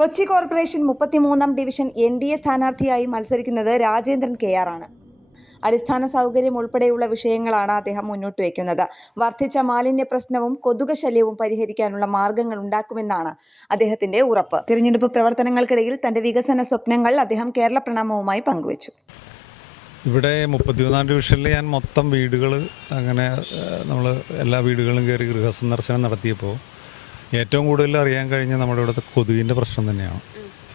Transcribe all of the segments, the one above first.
Kochi corporation 33-ാം division NDA സ്ഥാനാർത്ഥിയായി മത്സരിക്കുന്നത് Rajendran KR ആണ്. അടിസ്ഥാന സൗകര്യം ഉൾപ്പെടെയുള്ള വിഷയങ്ങളാണ് അദ്ദേഹം മുന്നോട്ട് വയ്ക്കുന്നത്. വർദ്ധിച്ച മാലിന്യ പ്രശ്നവും കൊതുക് ശല്യവും പരിഹരിക്കാനുള്ള മാർഗങ്ങൾ ഉണ്ടാക്കുമെന്നാണ് അദ്ദേഹത്തിന്റെ ഉറപ്പ്. തിരഞ്ഞെടുപ്പ് പ്രവർത്തനങ്ങൾക്കിടയിൽ തന്റെ വികസന സ്വപ്നങ്ങൾ അദ്ദേഹം കേരള പ്രണാമവുമായി പങ്കുവച്ചു. ഇവിടെ 33-ാം ഡിവിഷനിൽ ഞാൻ മൊത്തം വീടുകൾ അങ്ങനെ നമ്മൾ എല്ലാ വീടുകളും കയറി ഗൃഹസന്ദർശനം നടത്തിയപ്പോൾ ഏറ്റവും കൂടുതൽ അറിയാൻ കഴിഞ്ഞ നമ്മുടെ ഇവിടുത്തെ കൊതുകിൻ്റെ പ്രശ്നം തന്നെയാണ്.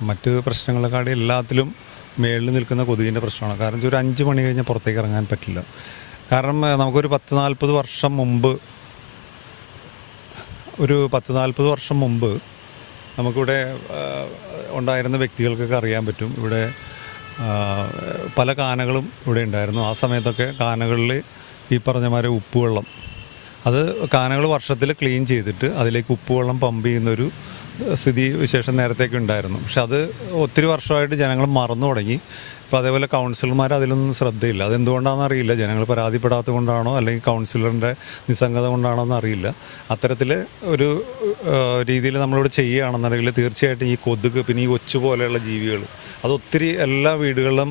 മറ്റ് പ്രശ്നങ്ങളെക്കാളും എല്ലാത്തിലും മേളിൽ നിൽക്കുന്ന കൊതുകിൻ്റെ പ്രശ്നമാണ്. കാരണം ഒരു 5 മണി കഴിഞ്ഞാൽ പുറത്തേക്ക് ഇറങ്ങാൻ പറ്റില്ല. കാരണം നമുക്കൊരു 10-40 വർഷം മുമ്പ് നമുക്കിവിടെ ഉണ്ടായിരുന്ന വ്യക്തികൾക്കൊക്കെ അറിയാൻ പറ്റും. ഇവിടെ പല കാനകളും ഇവിടെ ഉണ്ടായിരുന്നു. ആ സമയത്തൊക്കെ കാനകളിൽ ഈ പറഞ്ഞമാരെ ഉപ്പുവെള്ളം, അത് കാനകൾ വർഷത്തിൽ ക്ലീൻ ചെയ്തിട്ട് അതിലേക്ക് ഉപ്പുവെള്ളം പമ്പ് ചെയ്യുന്നൊരു സ്ഥിതി വിശേഷം നേരത്തേക്ക് ഉണ്ടായിരുന്നു. പക്ഷെ അത് ഒത്തിരി വർഷമായിട്ട് ജനങ്ങൾ മറന്നു തുടങ്ങി. ഇപ്പോൾ അതേപോലെ കൗൺസിലർമാർ അതിലൊന്നും ശ്രദ്ധയില്ല. അതെന്തുകൊണ്ടാണെന്ന് അറിയില്ല. ജനങ്ങൾ പരാതിപ്പെടാത്തത് കൊണ്ടാണോ അല്ലെങ്കിൽ കൗൺസിലറിൻ്റെ നിസ്സംഗത കൊണ്ടാണോ എന്നറിയില്ല. അത്തരത്തിൽ ഒരു രീതിയിൽ നമ്മളിവിടെ ചെയ്യുകയാണെന്നുണ്ടെങ്കിൽ തീർച്ചയായിട്ടും ഈ കൊതുക്, പിന്നെ ഈ ഒച്ചു പോലെയുള്ള ജീവികൾ, അതൊത്തിരി എല്ലാ വീടുകളുടെ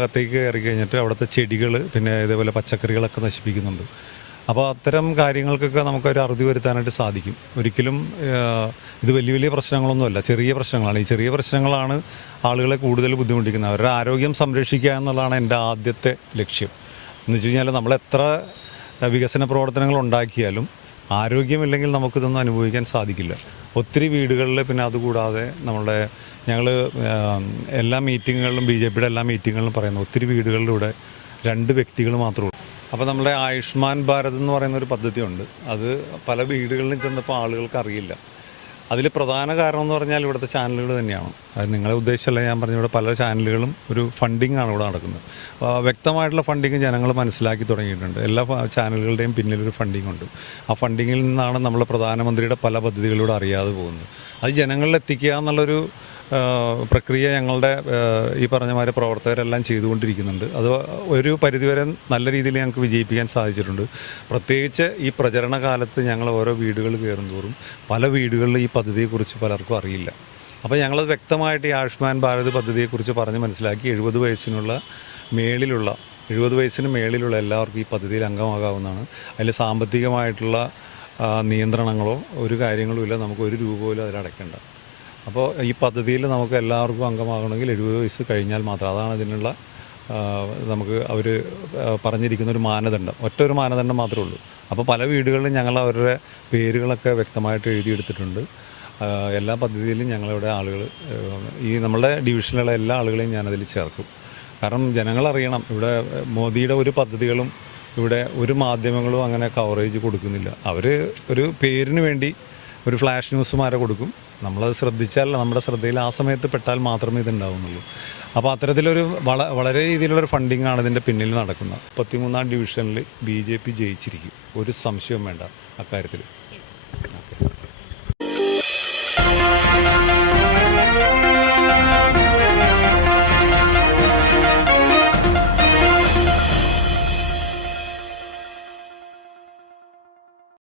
അകത്തേക്ക് കയറി കഴിഞ്ഞിട്ട് അവിടുത്തെ ചെടികൾ, പിന്നെ ഇതേപോലെ പച്ചക്കറികളൊക്കെ നശിപ്പിക്കുന്നുണ്ട്. അപ്പോൾ അത്തരം കാര്യങ്ങൾക്കൊക്കെ നമുക്കൊരു അറുതി വരുത്താനായിട്ട് സാധിക്കും. ഒരിക്കലും ഇത് വലിയ പ്രശ്നങ്ങളൊന്നുമല്ല, ചെറിയ പ്രശ്നങ്ങളാണ്. ഈ ചെറിയ പ്രശ്നങ്ങളാണ് ആളുകളെ കൂടുതൽ ബുദ്ധിമുട്ടിക്കുന്നത്. അവരുടെ ആരോഗ്യം സംരക്ഷിക്കുക എന്നുള്ളതാണ് എൻ്റെ ആദ്യത്തെ ലക്ഷ്യം. എന്ന് വെച്ച് കഴിഞ്ഞാൽ നമ്മളെത്ര വികസന പ്രവർത്തനങ്ങൾ ഉണ്ടാക്കിയാലും ആരോഗ്യമില്ലെങ്കിൽ നമുക്കിതൊന്നും അനുഭവിക്കാൻ സാധിക്കില്ല. ഒത്തിരി വീടുകളിൽ, പിന്നെ അതുകൂടാതെ ഞങ്ങൾ എല്ലാ മീറ്റിങ്ങുകളിലും BJPയുടെ എല്ലാ മീറ്റിങ്ങുകളിലും പറയുന്നത് ഒത്തിരി വീടുകളിലൂടെ 2 വ്യക്തികൾ മാത്രമേ ഉള്ളൂ. അപ്പോൾ നമ്മുടെ ആയുഷ്മാൻ ഭാരത് എന്ന് പറയുന്നൊരു പദ്ധതിയുണ്ട്. അത് പല വീടുകളിലും ചെന്നപ്പോൾ ആളുകൾക്ക് അറിയില്ല. അതിൽ പ്രധാന കാരണം എന്ന് പറഞ്ഞാൽ ഇവിടുത്തെ ചാനലുകൾ തന്നെയാണ്. അത് നിങ്ങളെ ഉദ്ദേശിച്ചല്ല ഞാൻ പറഞ്ഞു. ഇവിടെ പല ചാനലുകളും ഒരു ഫണ്ടിങ്ങാണ് ഇവിടെ നടക്കുന്നത്. വ്യക്തമായിട്ടുള്ള ഫണ്ടിങ് ജനങ്ങൾ മനസ്സിലാക്കി തുടങ്ങിയിട്ടുണ്ട്. എല്ലാ ചാനലുകളുടെയും പിന്നിലൊരു ഫണ്ടിങ് ഉണ്ട്. ആ ഫണ്ടിങ്ങിൽ നിന്നാണ് നമ്മൾ പ്രധാനമന്ത്രിയുടെ പല പദ്ധതികളിലൂടെ അറിയാതെ പോകുന്നത്. അത് ജനങ്ങളിൽ എത്തിക്കുക എന്നുള്ളൊരു പ്രക്രിയ ഞങ്ങളുടെ ഈ പറഞ്ഞമാരെ പ്രവർത്തകരെല്ലാം ചെയ്തുകൊണ്ടിരിക്കുന്നുണ്ട്. അത് ഒരു പരിധിവരെ നല്ല രീതിയിൽ ഞങ്ങൾക്ക് വിജയിപ്പിക്കാൻ സാധിച്ചിട്ടുണ്ട്. പ്രത്യേകിച്ച് ഈ പ്രചരണ കാലത്ത് ഞങ്ങൾ ഓരോ വീടുകൾ കയറുന്തോറും പല വീടുകളിലും ഈ പദ്ധതിയെക്കുറിച്ച് പലർക്കും അറിയില്ല. അപ്പോൾ ഞങ്ങളത് വ്യക്തമായിട്ട് ഈ ആയുഷ്മാൻ ഭാരത് പദ്ധതിയെക്കുറിച്ച് പറഞ്ഞ് മനസ്സിലാക്കി 70 വയസ്സിന് മേളിലുള്ള എല്ലാവർക്കും ഈ പദ്ധതിയിൽ അംഗമാകാവുന്നതാണ്. അതിൽ സാമ്പത്തികമായിട്ടുള്ള നിയന്ത്രണങ്ങളോ ഒരു കാര്യങ്ങളും ഇല്ല. നമുക്ക് 1 രൂപ പോലും അതിലടയ്ക്കേണ്ട. അപ്പോൾ ഈ പദ്ധതിയിൽ നമുക്ക് എല്ലാവർക്കും അംഗമാകണമെങ്കിൽ 70 വയസ്സ് കഴിഞ്ഞാൽ മാത്രം. അതാണ് ഇതിനുള്ള നമുക്ക് അവർ പറഞ്ഞിരിക്കുന്നൊരു മാനദണ്ഡം. ഒരു മാനദണ്ഡം മാത്രമേ ഉള്ളൂ. അപ്പോൾ പല വീടുകളിലും ഞങ്ങൾ അവരുടെ പേരുകളൊക്കെ വ്യക്തമായിട്ട് എഴുതിയെടുത്തിട്ടുണ്ട്. എല്ലാ പദ്ധതിയിലും ഞങ്ങളിവിടെ ആളുകൾ, ഈ നമ്മളുടെ ഡിവിഷനിലുള്ള എല്ലാ ആളുകളെയും ഞാനതിൽ ചേർക്കും. കാരണം ജനങ്ങളറിയണം, ഇവിടെ മോദിയുടെ ഒരു പദ്ധതികളും ഇവിടെ ഒരു മാധ്യമങ്ങളും അങ്ങനെ കവറേജ് കൊടുക്കുന്നില്ല. അവർ ഒരു പേരിന് വേണ്ടി ഒരു ഫ്ലാഷ് ന്യൂസുമാരെ കൊടുക്കും. നമ്മളത് ശ്രദ്ധിച്ചാൽ, നമ്മുടെ ശ്രദ്ധയിൽ ആ സമയത്ത് പെട്ടാൽ മാത്രമേ ഇതുണ്ടാവുന്നുള്ളൂ. അപ്പോൾ അത്തരത്തിലൊരു വളരെ രീതിയിലുള്ളൊരു ഫണ്ടിങ്ങാണ് ഇതിൻ്റെ പിന്നിൽ നടക്കുന്നത്. 33-ാം ഡിവിഷനിൽ BJP ജയിച്ചിരിക്കും, ഒരു സംശയവും വേണ്ട അക്കാര്യത്തിൽ.